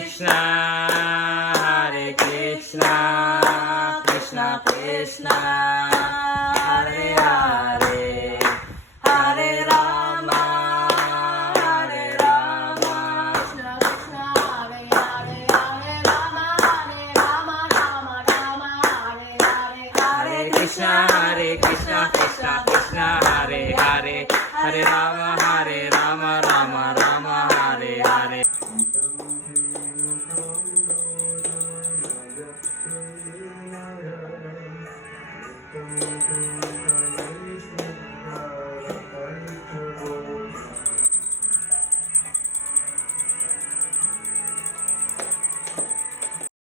Krishna, Hare Krishna, Krishna Krishna, Hare Hare, Hare Rama, Hare Rama, Krishna Krishna Hare Hare Hare Rama Hare Rama Rama Rama Hare Hare Hare Krishna, Krishna Krishna, Hare Hare, Hare Rama, Rama Rama, Hare Hare.